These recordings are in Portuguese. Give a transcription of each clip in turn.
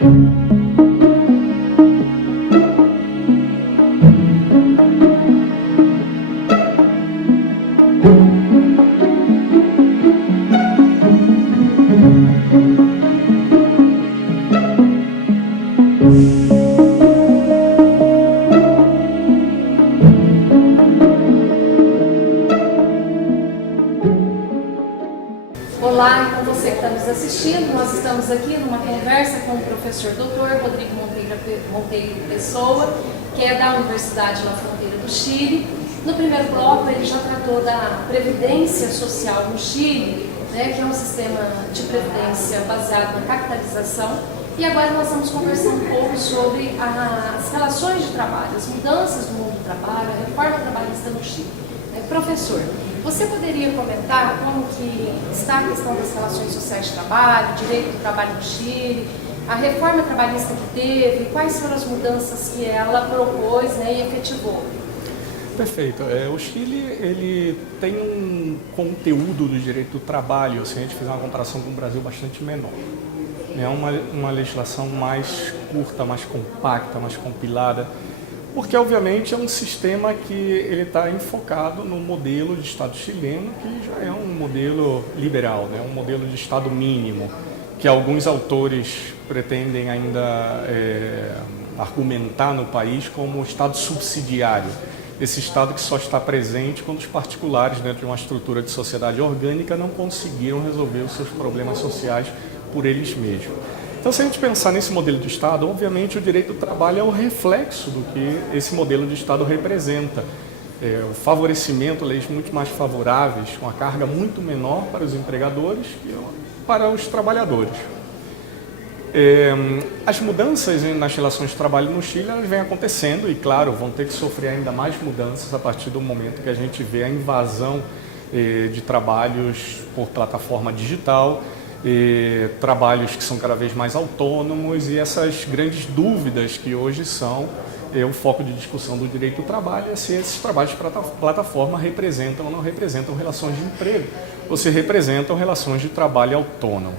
Olá, com você que está nos assistindo, nós estamos aqui numa conversa com o professor Dr. Rodrigo Monteiro Pessoa, que é da Universidade La Fronteira do Chile. No primeiro bloco ele já tratou da Previdência Social no Chile, né, que é um sistema de previdência baseado na capitalização. E agora nós vamos conversar um pouco sobre as relações de trabalho, as mudanças do mundo do trabalho, a reforma trabalhista no Chile. Professor, você poderia comentar como que está a questão das relações sociais de trabalho, direito do trabalho no Chile, a reforma trabalhista que teve, quais foram as mudanças que ela propôs, né, e efetivou? Perfeito. O Chile ele tem um conteúdo do direito do trabalho, se a gente fizer uma comparação com o Brasil, bastante menor. É uma legislação mais curta, mais compacta, mais compilada, porque obviamente é um sistema que ele está enfocado no modelo de Estado chileno, que já é um modelo liberal, né? Um modelo de Estado mínimo, que alguns autores pretendem ainda argumentar no país como Estado subsidiário. Esse Estado que só está presente quando os particulares, dentro de uma estrutura de sociedade orgânica, não conseguiram resolver os seus problemas sociais por eles mesmos. Então, se a gente pensar nesse modelo de Estado, obviamente o direito do trabalho é o reflexo do que esse modelo de Estado representa. O favorecimento, leis muito mais favoráveis, com a carga muito menor para os empregadores que para os trabalhadores. As mudanças nas relações de trabalho no Chile elas vêm acontecendo e, claro, vão ter que sofrer ainda mais mudanças a partir do momento que a gente vê a invasão de trabalhos por plataforma digital, trabalhos que são cada vez mais autônomos e essas grandes dúvidas que hoje são o foco de discussão do direito do trabalho é se esses trabalhos de plataforma representam ou não representam relações de emprego ou se representam relações de trabalho autônomo.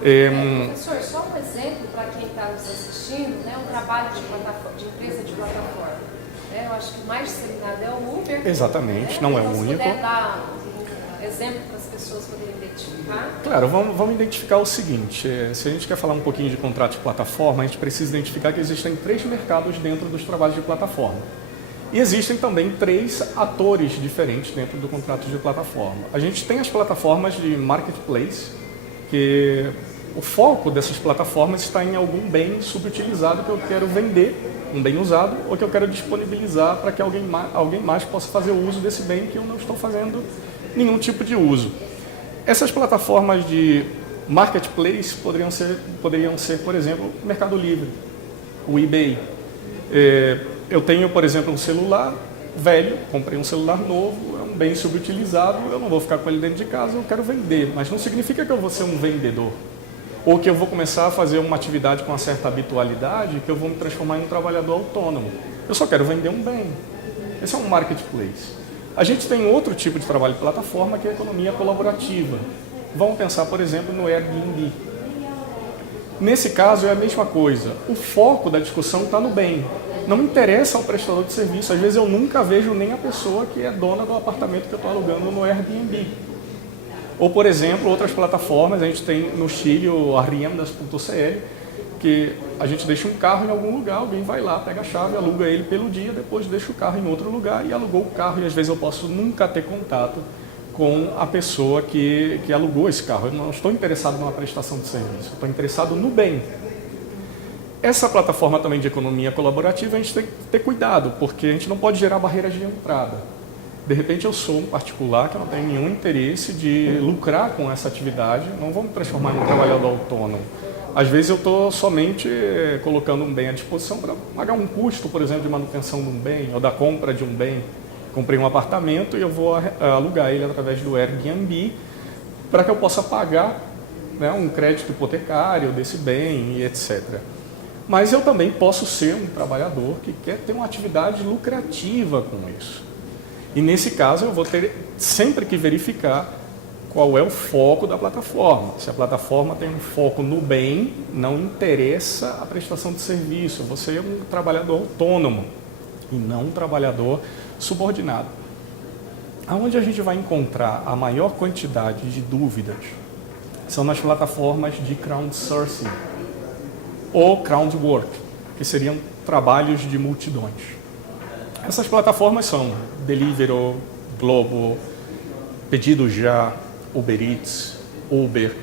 Professor, só um exemplo para quem está nos assistindo, né, um trabalho de empresa de plataforma. Eu acho que o mais disseminado é o Uber. Exatamente, né? não é o único. único. Se puder dar um exemplo para as pessoas poderem identificar. Claro, vamos identificar o seguinte, se a gente quer falar um pouquinho de contrato de plataforma, a gente precisa identificar que existem 3 mercados dentro dos trabalhos de plataforma. E existem também 3 atores diferentes dentro do contrato de plataforma. A gente tem as plataformas de marketplace, que o foco dessas plataformas está em algum bem subutilizado que eu quero vender, um bem usado, ou que eu quero disponibilizar para que alguém mais possa fazer o uso desse bem que eu não estou fazendo nenhum tipo de uso. Essas plataformas de marketplace poderiam ser, por exemplo, o Mercado Livre, o eBay. Eu tenho, por exemplo, um celular velho, comprei um celular novo, é um bem subutilizado, eu não vou ficar com ele dentro de casa, eu quero vender, mas não significa que eu vou ser um vendedor. Ou que eu vou começar a fazer uma atividade com uma certa habitualidade, que eu vou me transformar em um trabalhador autônomo. Eu só quero vender um bem. Esse é um marketplace. A gente tem outro tipo de trabalho de plataforma, que é a economia colaborativa. Vamos pensar, por exemplo, no Airbnb. Nesse caso é a mesma coisa. O foco da discussão está no bem. Não interessa ao prestador de serviço. Às vezes eu nunca vejo nem a pessoa que é dona do apartamento que eu estou alugando no Airbnb. Ou, por exemplo, outras plataformas, a gente tem no Chile o Arriendas.cl, que a gente deixa um carro em algum lugar, alguém vai lá, pega a chave, aluga ele pelo dia, depois deixa o carro em outro lugar e alugou o carro. E às vezes eu posso nunca ter contato com a pessoa que alugou esse carro. Eu não estou interessado numa prestação de serviço, eu estou interessado no bem. Essa plataforma também de economia colaborativa, a gente tem que ter cuidado, porque a gente não pode gerar barreiras de entrada. De repente eu sou um particular que não tem nenhum interesse de lucrar com essa atividade, não vou me transformar em um trabalhador autônomo. Às vezes eu estou somente colocando um bem à disposição para pagar um custo, por exemplo, de manutenção de um bem ou da compra de um bem. Comprei um apartamento e eu vou alugar ele através do Airbnb para que eu possa pagar, né, um crédito hipotecário desse bem e etc. Mas eu também posso ser um trabalhador que quer ter uma atividade lucrativa com isso. E nesse caso eu vou ter sempre que verificar qual é o foco da plataforma. Se a plataforma tem um foco no bem, não interessa a prestação de serviço. Você é um trabalhador autônomo e não um trabalhador subordinado. Aonde a gente vai encontrar a maior quantidade de dúvidas são nas plataformas de crowdsourcing ou crowdwork, que seriam trabalhos de multidões. Essas plataformas são Deliveroo, Globo, Pedido Já, Uber Eats, Uber.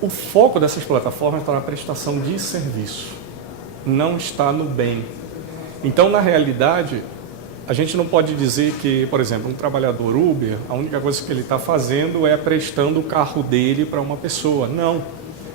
O foco dessas plataformas está na prestação de serviço, não está no bem. Então, na realidade, a gente não pode dizer que, por exemplo, um trabalhador Uber, a única coisa que ele está fazendo é prestando o carro dele para uma pessoa. Não,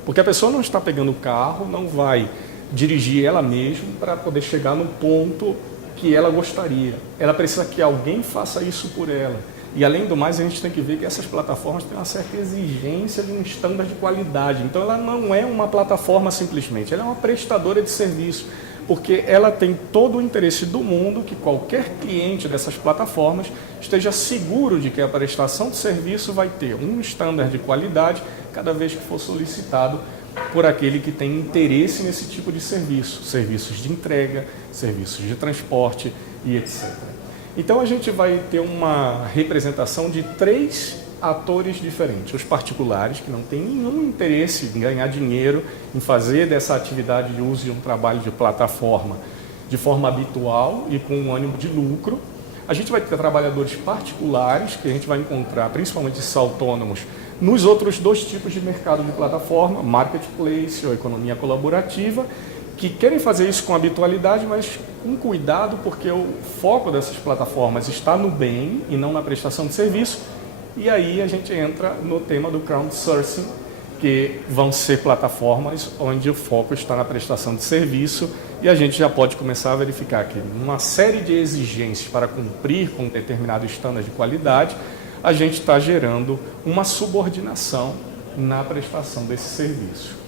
porque a pessoa não está pegando o carro, não vai dirigir ela mesma para poder chegar no ponto que ela gostaria. Ela precisa que alguém faça isso por ela. E, além do mais, a gente tem que ver que essas plataformas têm uma certa exigência de um estándar de qualidade. Então, ela não é uma plataforma simplesmente, ela é uma prestadora de serviço, porque ela tem todo o interesse do mundo que qualquer cliente dessas plataformas esteja seguro de que a prestação de serviço vai ter um estándar de qualidade cada vez que for solicitado por aquele que tem interesse nesse tipo de serviço, serviços de entrega, serviços de transporte e etc. Então, a gente vai ter uma representação de 3 atores diferentes. Os particulares, que não têm nenhum interesse em ganhar dinheiro, em fazer dessa atividade de uso de um trabalho de plataforma de forma habitual e com um ânimo de lucro. A gente vai ter trabalhadores particulares, que a gente vai encontrar, principalmente esses autônomos, nos outros 2 tipos de mercado de plataforma, marketplace ou economia colaborativa, que querem fazer isso com habitualidade, mas com cuidado, porque o foco dessas plataformas está no bem e não na prestação de serviço. E aí a gente entra no tema do crowdsourcing, que vão ser plataformas onde o foco está na prestação de serviço, e a gente já pode começar a verificar que uma série de exigências para cumprir com um determinado estándar de qualidade, a gente está gerando uma subordinação na prestação desse serviço.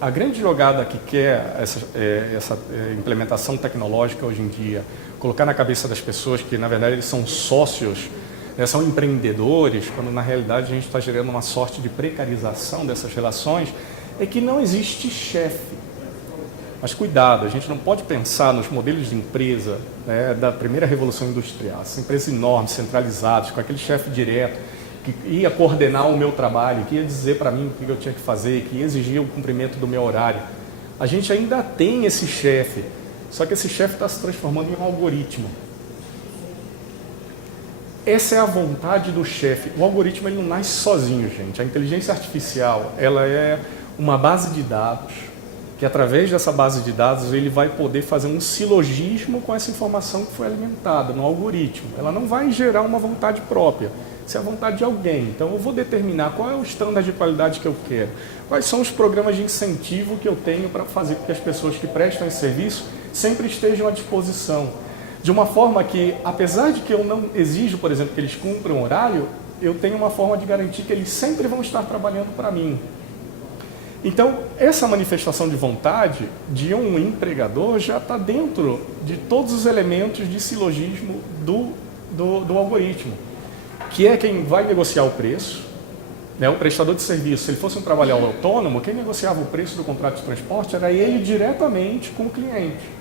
A grande jogada que quer essa implementação tecnológica hoje em dia, colocar na cabeça das pessoas que, na verdade, eles são sócios, são empreendedores, quando na realidade a gente está gerando uma sorte de precarização dessas relações, é que não existe chefe. Mas cuidado, a gente não pode pensar nos modelos de empresa, né, da primeira revolução industrial, essas empresas enormes, centralizadas, com aquele chefe direto, que ia coordenar o meu trabalho, que ia dizer para mim o que eu tinha que fazer, que ia exigir o cumprimento do meu horário. A gente ainda tem esse chefe, só que esse chefe está se transformando em um algoritmo. Essa é a vontade do chefe. O algoritmo ele não nasce sozinho, gente. A inteligência artificial ela é uma base de dados, que através dessa base de dados ele vai poder fazer um silogismo com essa informação que foi alimentada no algoritmo. Ela não vai gerar uma vontade própria. Isso é a vontade de alguém. Então, eu vou determinar qual é o estándar de qualidade que eu quero, quais são os programas de incentivo que eu tenho para fazer com que as pessoas que prestam esse serviço sempre estejam à disposição. De uma forma que, apesar de que eu não exijo, por exemplo, que eles cumpram horário, eu tenho uma forma de garantir que eles sempre vão estar trabalhando para mim. Então, essa manifestação de vontade de um empregador já está dentro de todos os elementos de silogismo do algoritmo, que é quem vai negociar o preço, né? O prestador de serviço. Se ele fosse um trabalhador autônomo, quem negociava o preço do contrato de transporte era ele diretamente com o cliente.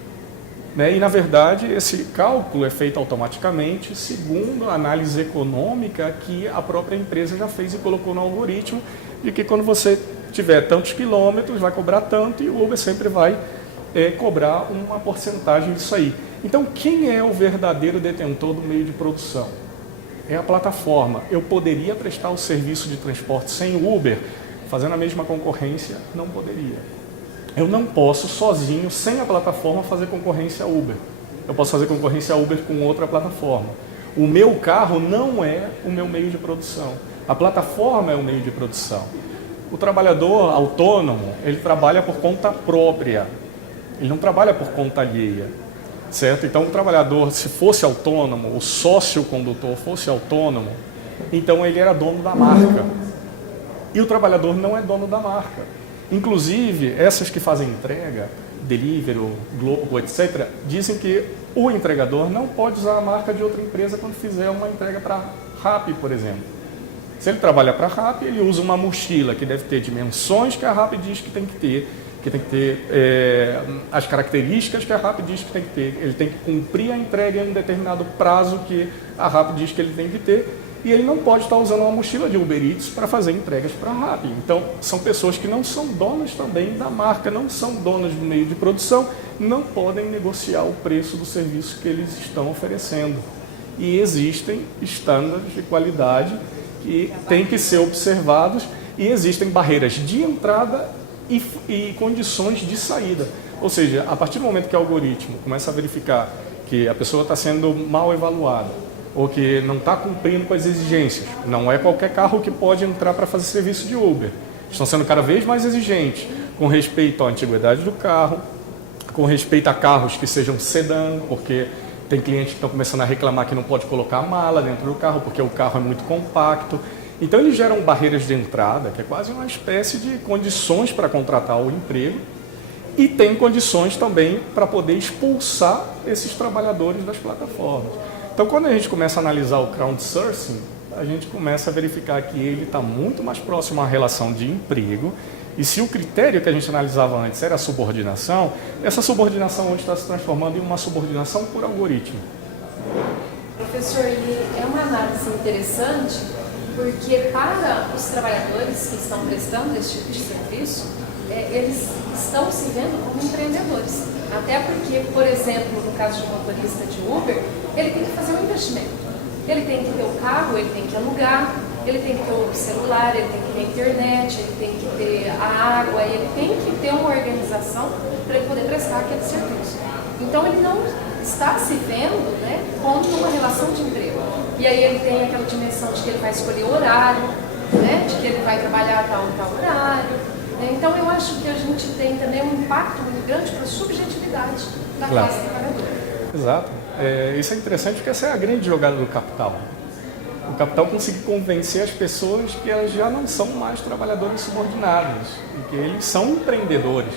Né? E, na verdade, esse cálculo é feito automaticamente segundo a análise econômica que a própria empresa já fez e colocou no algoritmo, de que quando você tiver tantos quilômetros, vai cobrar tanto, e o Uber sempre vai cobrar uma porcentagem disso aí. Então, quem é o verdadeiro detentor do meio de produção? É a plataforma. Eu poderia prestar o serviço de transporte sem o Uber, fazendo a mesma concorrência? Não poderia. Eu não posso sozinho, sem a plataforma, fazer concorrência a Uber. Eu posso fazer concorrência a Uber com outra plataforma. O meu carro não é o meu meio de produção. A plataforma é o meio de produção. O trabalhador autônomo, ele trabalha por conta própria. Ele não trabalha por conta alheia. Certo? Então, o trabalhador, se fosse autônomo, o sócio-condutor fosse autônomo, então ele era dono da marca. E o trabalhador não é dono da marca. Inclusive, essas que fazem entrega, Deliveroo, Globo, etc., dizem que o entregador não pode usar a marca de outra empresa quando fizer uma entrega para Rappi, por exemplo. Se ele trabalha para a RAP, ele usa uma mochila que deve ter dimensões que a RAP diz que tem que ter as características que a RAP diz que tem que ter. Ele tem que cumprir a entrega em um determinado prazo que a RAP diz que ele tem que ter. E ele não pode estar usando uma mochila de Uber Eats para fazer entregas para a RAP. Então, são pessoas que não são donas também da marca, não são donas do meio de produção, não podem negociar o preço do serviço que eles estão oferecendo. E existem estándares de qualidade que têm que ser observados e existem barreiras de entrada e condições de saída. Ou seja, a partir do momento que o algoritmo começa a verificar que a pessoa está sendo mal avaliada ou que não está cumprindo com as exigências, não é qualquer carro que pode entrar para fazer serviço de Uber. Estão sendo cada vez mais exigentes com respeito à antiguidade do carro, com respeito a carros que sejam sedã, porque tem clientes que estão começando a reclamar que não pode colocar a mala dentro do carro porque o carro é muito compacto. Então eles geram barreiras de entrada, que é quase uma espécie de condições para contratar o emprego, e tem condições também para poder expulsar esses trabalhadores das plataformas. Então quando a gente começa a analisar o crowdsourcing, a gente começa a verificar que ele está muito mais próximo à relação de emprego, e se o critério que a gente analisava antes era a subordinação, essa subordinação hoje está se transformando em uma subordinação por algoritmo. Professor, é uma análise interessante, porque para os trabalhadores que estão prestando esse tipo de serviço, eles estão se vendo como empreendedores. Até porque, por exemplo, no caso de um motorista de Uber, ele tem que fazer um investimento. Ele tem que ter o carro, ele tem que alugar, ele tem que ter o celular, ele tem que ter a internet, ele tem que ter a água, ele tem que ter uma organização para ele poder prestar aquele serviço. Então ele não está se vendo, né, como uma relação de emprego. E aí ele tem aquela dimensão de que ele vai escolher o horário, né, de que ele vai trabalhar a tal horário. Então eu acho que a gente tem também um impacto muito grande para a subjetividade da classe trabalhadora. Exato. Isso é interessante porque essa é a grande jogada do capital. O capital consegue convencer as pessoas que elas já não são mais trabalhadores subordinados, e que eles são empreendedores.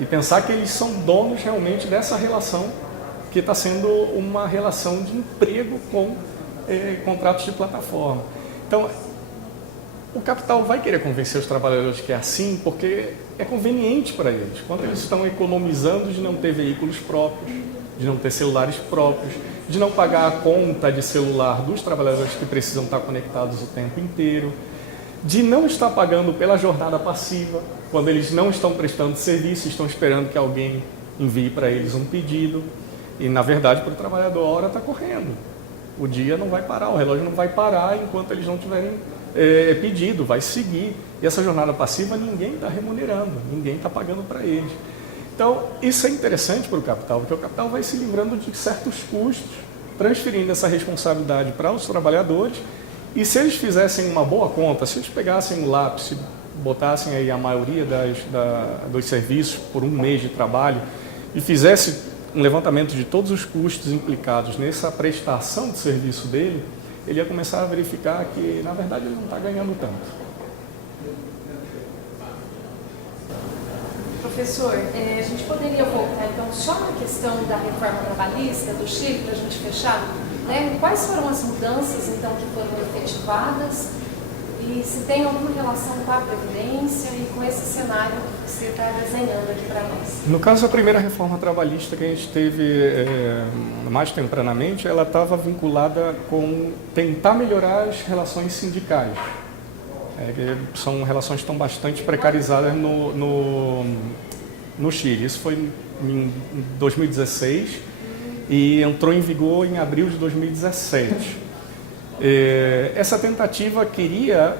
E pensar que eles são donos realmente dessa relação que está sendo uma relação de emprego com contratos de plataforma. Então, o capital vai querer convencer os trabalhadores que é assim porque é conveniente para eles. Quando eles estão economizando de não ter veículos próprios, de não ter celulares próprios, de não pagar a conta de celular dos trabalhadores que precisam estar conectados o tempo inteiro, de não estar pagando pela jornada passiva, quando eles não estão prestando serviço, estão esperando que alguém envie para eles um pedido. E, na verdade, para o trabalhador, a hora está correndo. O dia não vai parar, o relógio não vai parar enquanto eles não tiverem pedido, vai seguir. E essa jornada passiva ninguém está remunerando, ninguém está pagando para eles. Então, isso é interessante para o capital, porque o capital vai se livrando de certos custos, transferindo essa responsabilidade para os trabalhadores, e se eles fizessem uma boa conta, se eles pegassem o lápis, botassem aí a maioria dos serviços por um mês de trabalho, e fizessem um levantamento de todos os custos implicados nessa prestação de serviço dele, ele ia começar a verificar que, na verdade, ele não está ganhando tanto. Professor, a gente poderia voltar então só na questão da reforma trabalhista do Chile, para a gente fechar, né? Quais foram as mudanças então que foram efetivadas e se tem alguma relação com a Previdência e com esse cenário que você está desenhando aqui para nós? No caso, a primeira reforma trabalhista que a gente teve mais tempranamente, ela estava vinculada com tentar melhorar as relações sindicais. São relações que estão bastante precarizadas no Chile. Isso foi em 2016 e entrou em vigor em abril de 2017. Essa tentativa queria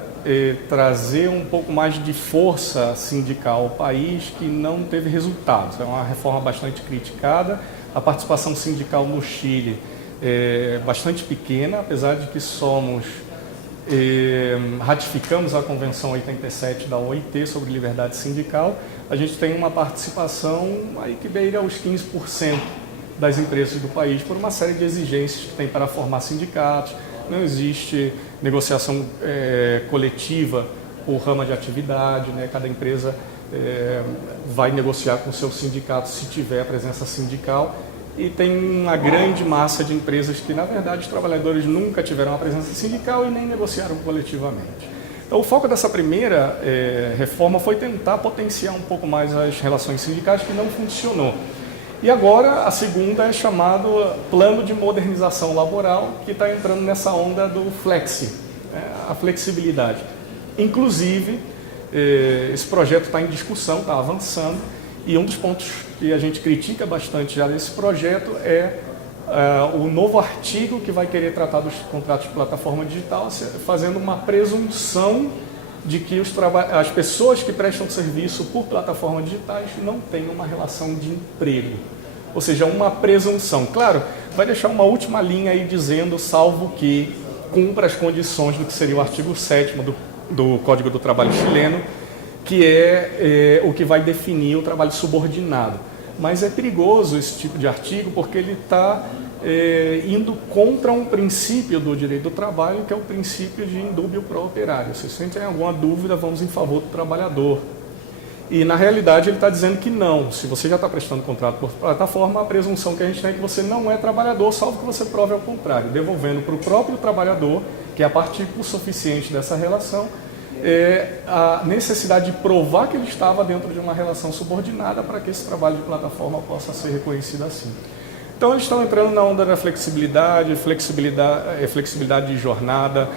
trazer um pouco mais de força sindical ao país, que não teve resultados. É uma reforma bastante criticada. A participação sindical no Chile é bastante pequena, apesar de que ratificamos a Convenção 87 da OIT sobre liberdade sindical, a gente tem uma participação aí que beira aos 15% das empresas do país por uma série de exigências que tem para formar sindicatos. Não existe negociação coletiva por rama de atividade, né? Cada empresa vai negociar com o seu sindicato se tiver presença sindical, e tem uma grande massa de empresas que, na verdade, os trabalhadores nunca tiveram uma presença sindical e nem negociaram coletivamente. Então, o foco dessa primeira reforma foi tentar potenciar um pouco mais as relações sindicais, que não funcionou. E agora, a segunda é chamado Plano de Modernização Laboral, que está entrando nessa onda do flexi, a flexibilidade. Inclusive, esse projeto está em discussão, está avançando, e um dos pontos que a gente critica bastante já desse projeto é o novo artigo que vai querer tratar dos contratos de plataforma digital, fazendo uma presunção de que as pessoas que prestam serviço por plataformas digitais não têm uma relação de emprego. Ou seja, uma presunção. Claro, vai deixar uma última linha aí dizendo, salvo que cumpra as condições do que seria o artigo 7º do Código do Trabalho chileno, que é o que vai definir o trabalho subordinado. Mas é perigoso esse tipo de artigo porque ele está indo contra um princípio do direito do trabalho, que é o princípio de indúbio pro operário. Se vocês têm alguma dúvida, vamos em favor do trabalhador. E, na realidade, ele está dizendo que não. Se você já está prestando contrato por plataforma, a presunção que a gente tem é que você não é trabalhador, salvo que você prove ao contrário, devolvendo para o próprio trabalhador, que é a partícula suficiente dessa relação, a necessidade de provar que ele estava dentro de uma relação subordinada para que esse trabalho de plataforma possa ser reconhecido assim. Então, eles estão entrando na onda da flexibilidade de jornada,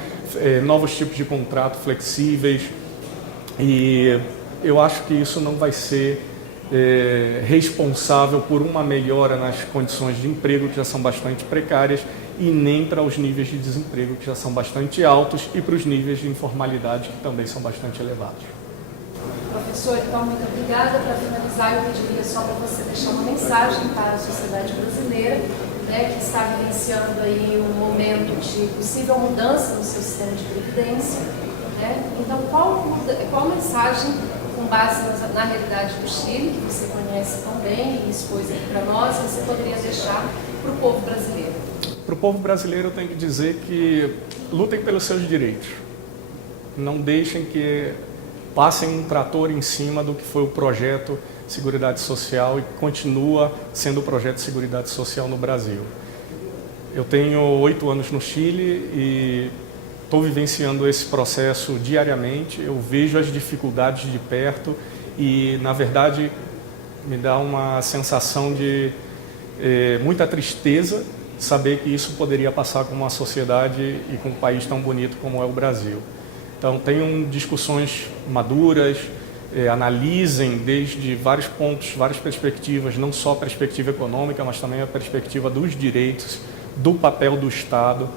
novos tipos de contrato flexíveis, e eu acho que isso não vai ser responsável por uma melhora nas condições de emprego, que já são bastante precárias, e nem para os níveis de desemprego, que já são bastante altos, e para os níveis de informalidade, que também são bastante elevados. Professor, então, muito obrigada. Para finalizar, eu pediria só para você deixar uma mensagem para a sociedade brasileira, né, que está vivenciando aí um momento de possível mudança no seu sistema de previdência. Né? Então, qual mensagem, com base na realidade do Chile, que você conhece tão bem e expôs aqui para nós, você poderia deixar para o povo brasileiro? Para o povo brasileiro, eu tenho que dizer que lutem pelos seus direitos. Não deixem que passem um trator em cima do que foi o projeto Seguridade Social e que continua sendo o projeto Seguridade Social no Brasil. Eu tenho 8 anos no Chile e estou vivenciando esse processo diariamente. Eu vejo as dificuldades de perto e, na verdade, me dá uma sensação de muita tristeza saber que isso poderia passar com uma sociedade e com um país tão bonito como é o Brasil. Então, tenham discussões maduras, analisem desde vários pontos, várias perspectivas, não só a perspectiva econômica, mas também a perspectiva dos direitos, do papel do Estado.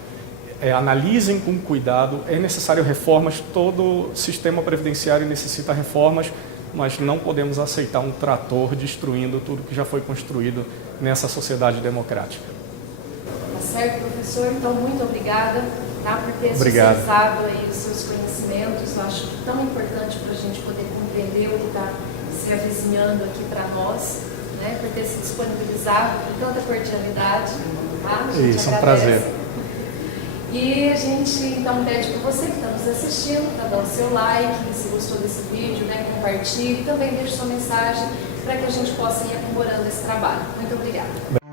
Analisem com cuidado, é necessário reformas, todo sistema previdenciário necessita reformas, mas não podemos aceitar um trator destruindo tudo que já foi construído nessa sociedade democrática. Tá certo, professor? Então, muito obrigada, tá, por ter socializado aí os seus conhecimentos. Eu acho que é tão importante para a gente poder compreender o que está se avizinhando aqui para nós, né, por ter se disponibilizado com tanta cordialidade. Tá? Isso, é um prazer. E a gente então pede para você que está nos assistindo para dar o seu like, se gostou desse vídeo, né, compartilhe, também deixe sua mensagem para que a gente possa ir aprimorando esse trabalho. Muito obrigada.